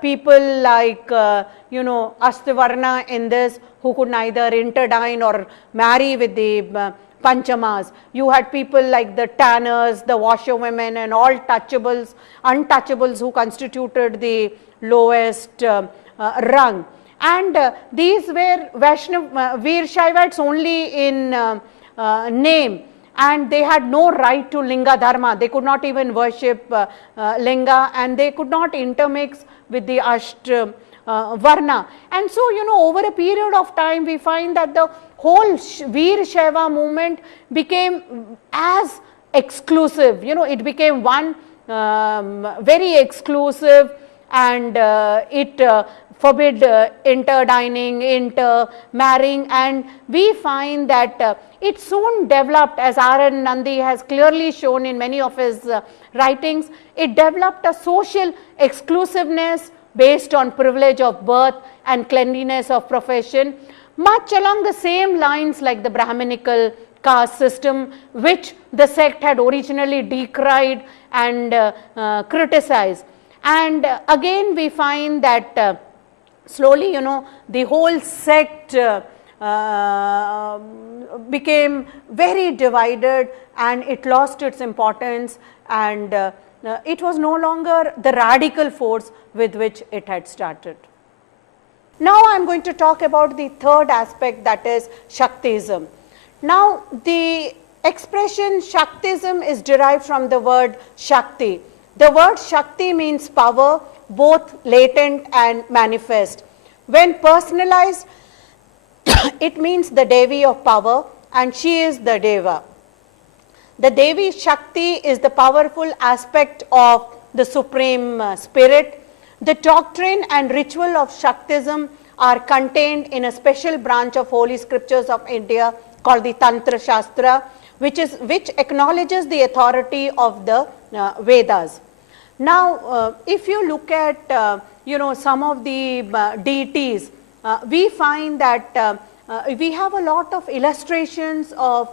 people like, Astivarna in this, who could neither interdine or marry with the Panchamas. You had people like the tanners, the washerwomen, and all untouchables who constituted the lowest rung. And these were Veerashaivites only in name, and they had no right to Linga Dharma. They could not even worship Linga, and they could not intermix with the Varna. And so, over a period of time, we find that the whole Veerashaiva movement became as exclusive. It became one very exclusive, and it forbid interdining, intermarrying, and we find that it soon developed, as R.N. Nandi has clearly shown in many of his writings, it developed a social exclusiveness based on privilege of birth and cleanliness of profession, much along the same lines like the Brahminical caste system, which the sect had originally decried and criticized. And again we find that slowly, the whole sect became very divided, and it lost its importance, and it was no longer the radical force with which it had started. Now I am going to talk about the third aspect, that is Shaktism. Now the expression Shaktism is derived from the word Shakti. The word Shakti means power, both latent and manifest. When personalized, it means the Devi of power, and she is the Deva. The Devi Shakti is the powerful aspect of the Supreme Spirit. The doctrine and ritual of Shaktism are contained in a special branch of Holy Scriptures of India called the Tantra Shastra, which acknowledges the authority of the Vedas. Now, if you look at some of the deities, we find that we have a lot of illustrations of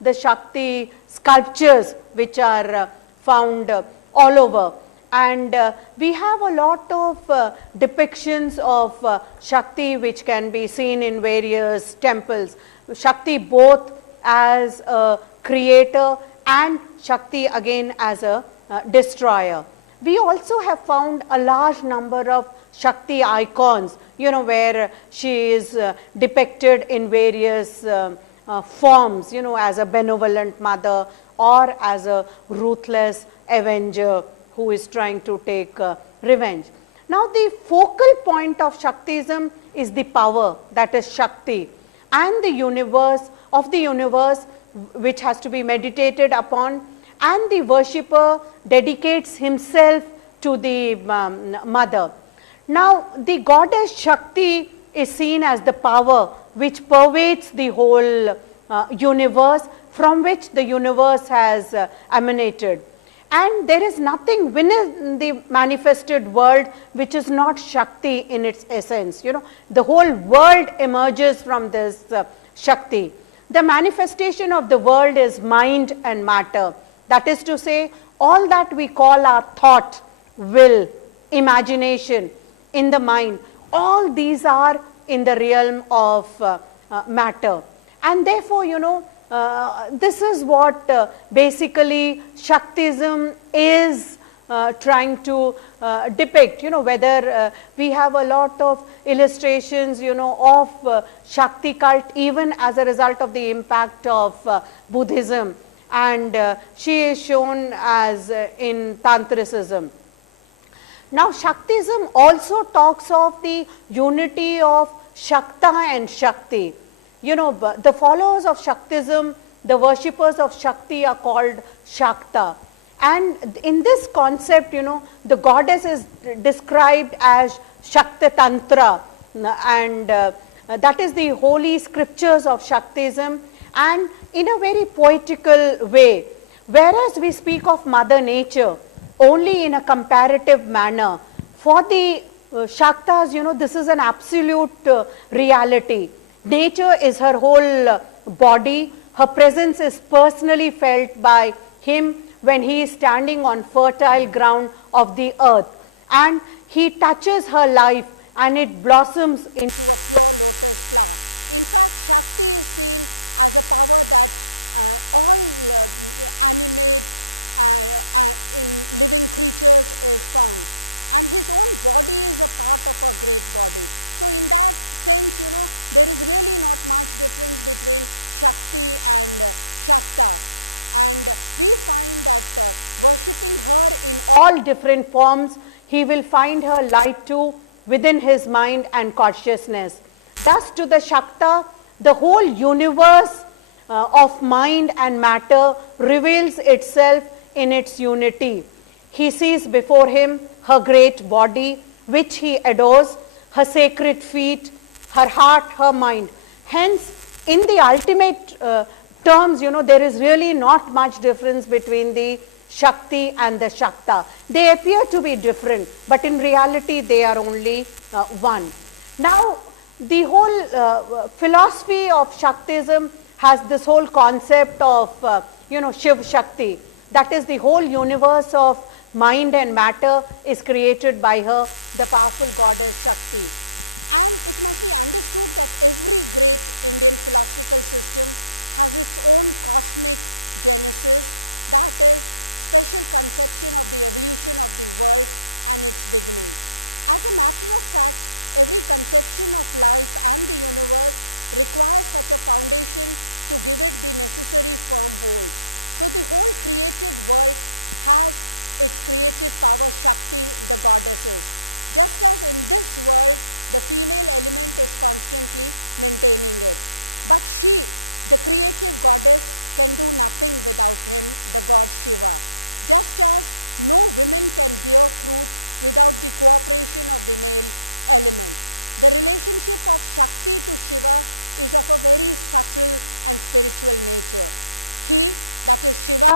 the Shakti sculptures which are found all over, and we have a lot of depictions of Shakti which can be seen in various temples. Shakti both as a creator and Shakti again as a destroyer. We also have found a large number of Shakti icons, where she is depicted in various forms, as a benevolent mother or as a ruthless avenger who is trying to take revenge. Now the focal point of Shaktism is the power, that is Shakti, and the universe which has to be meditated upon, and the worshipper dedicates himself to the mother. Now the goddess Shakti is seen as the power which pervades the whole universe, from which the universe has emanated. And there is nothing within the manifested world which is not Shakti in its essence. The whole world emerges from this Shakti. The manifestation of the world is mind and matter. That is to say, all that we call our thought, will, imagination in the mind, all these are in the realm of matter. And therefore, this is what basically Shaktism is trying to depict, whether we have a lot of illustrations, of Shakti cult even as a result of the impact of Buddhism, and she is shown as in Tantricism. Now Shaktism also talks of the unity of Shakta and Shakti. The followers of Shaktism, the worshippers of Shakti are called Shakta. And in this concept, the goddess is described as Shakta Tantra, and that is the holy scriptures of Shaktism, and in a very poetical way. Whereas we speak of Mother Nature only in a comparative manner, for the Shaktas, this is an absolute reality. Nature is her whole body. Her presence is personally felt by him when he is standing on fertile ground of the earth, and he touches her life and it blossoms in all different forms. He will find her light too within his mind and consciousness. Thus to the Shakta, the whole universe of mind and matter reveals itself in its unity. He sees before him her great body, which he adores, her sacred feet, her heart, her mind. Hence, in the ultimate terms, there is really not much difference between the Shakti and the Shakta. They appear to be different, but in reality they are only one. Now, the whole philosophy of Shaktism has this whole concept of Shiv Shakti. That is, the whole universe of mind and matter is created by her, the powerful goddess Shakti.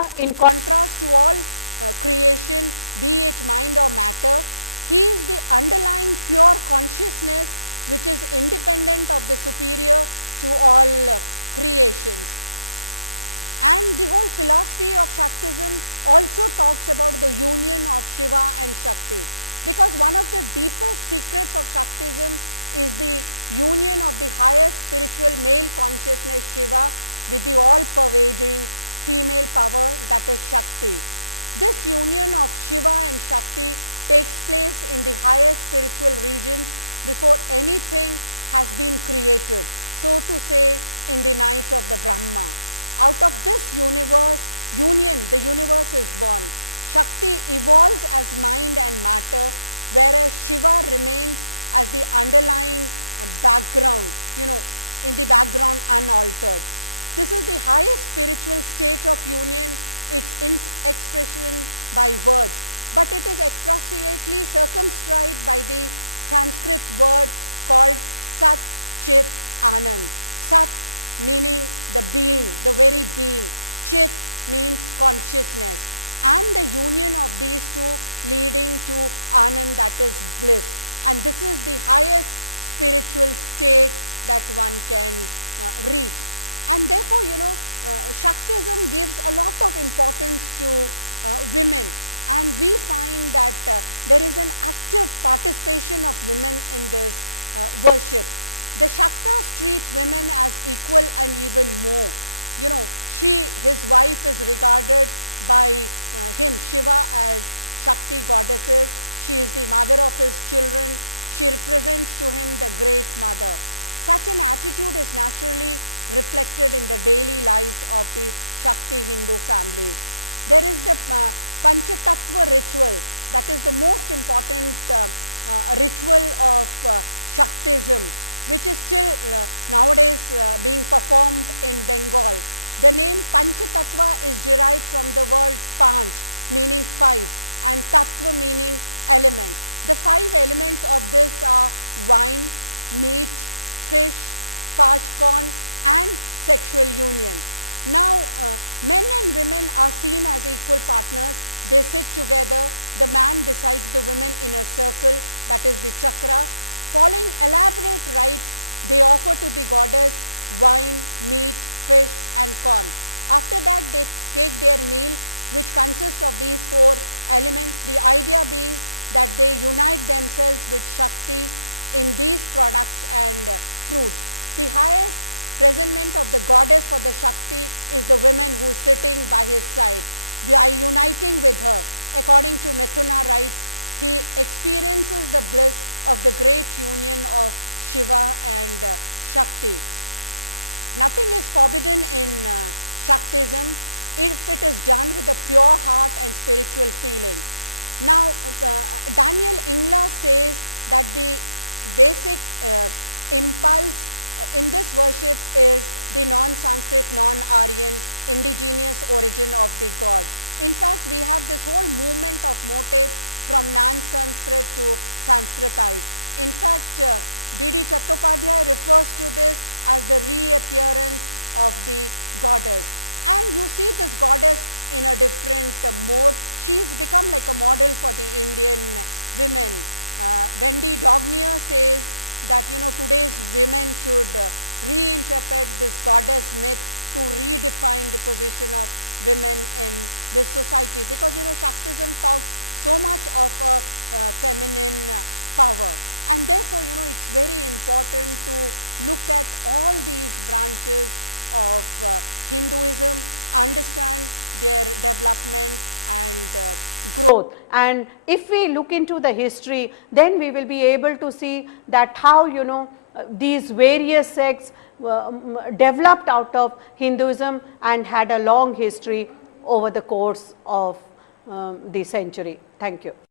India in growth. And if we look into the history, then we will be able to see that how, you know, these various sects developed out of Hinduism and had a long history over the course of the century. Thank you.